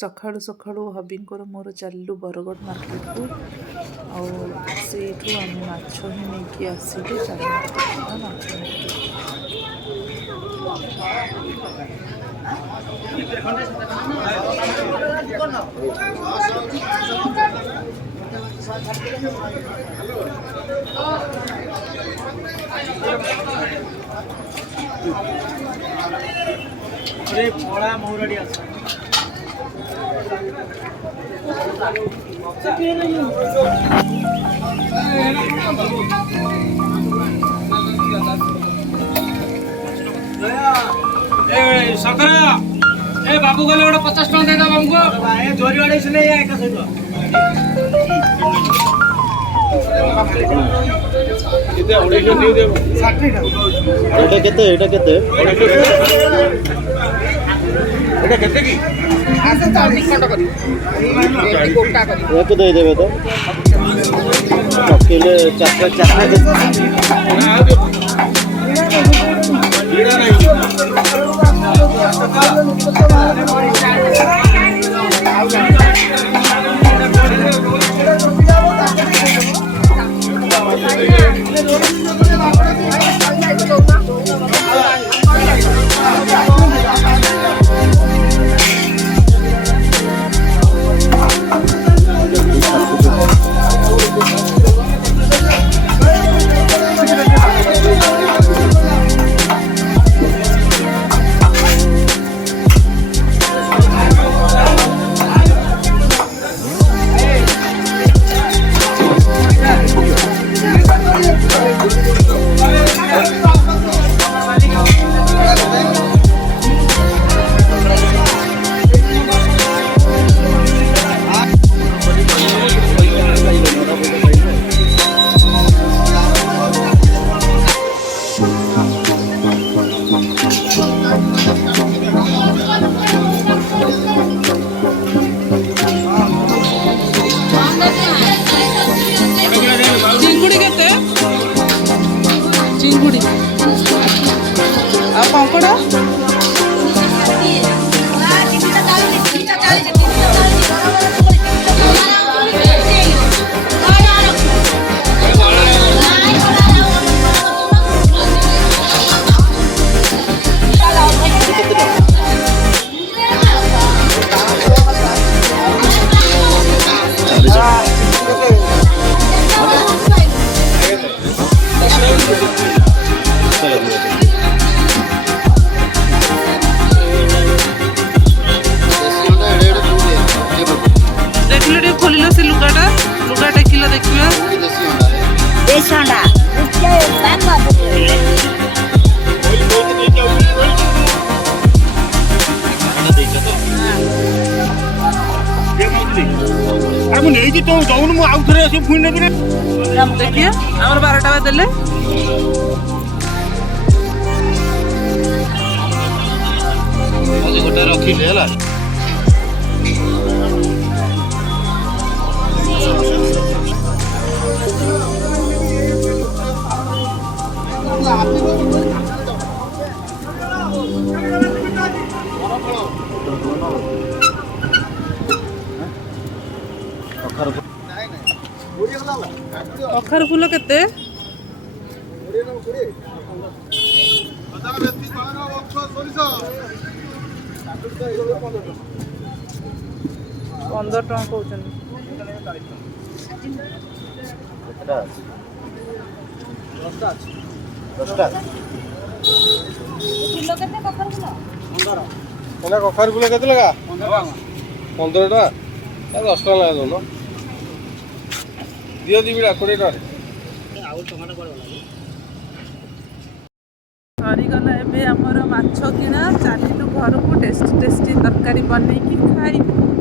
सकाळू सकाळू हबींकर मोर चलू बरगढ़ मार्केट को आठू आम माछ ही नहीं आसलु चाल माछ पड़ा मौरड़ी सखरा ए बाबू गले गोटे 50 टका देदा बाबू को जोरी वाले सुने या एक सहित केते 150 दियो दे 60 टा एटा केते एटा केते की आसे 40 खंड करी एटी गोटा करी एक दे देबे तो अकेले चाचा हीरा नहीं चिंगुड़ी केते चिंगुड़ी आ कंकड़ा देखिले खोलिल से लुगा टेकिल देखिला नहीं तो जाऊन मु आउ थरे से फुइन नेबी देखिए हमर 12टा बजे देले आज गोटे रखिले हला अखर फूल केते 15 टका कहउछन कखार फूल केते लगा 15 टका 10 टका लगा दो दियो दिबिड़ा 20 टका आउ टमाटर पड़ो सरीगला एबे हमर माछ किना चलिलु घर को टेस्टी तरकारी बनैकी खाइबू।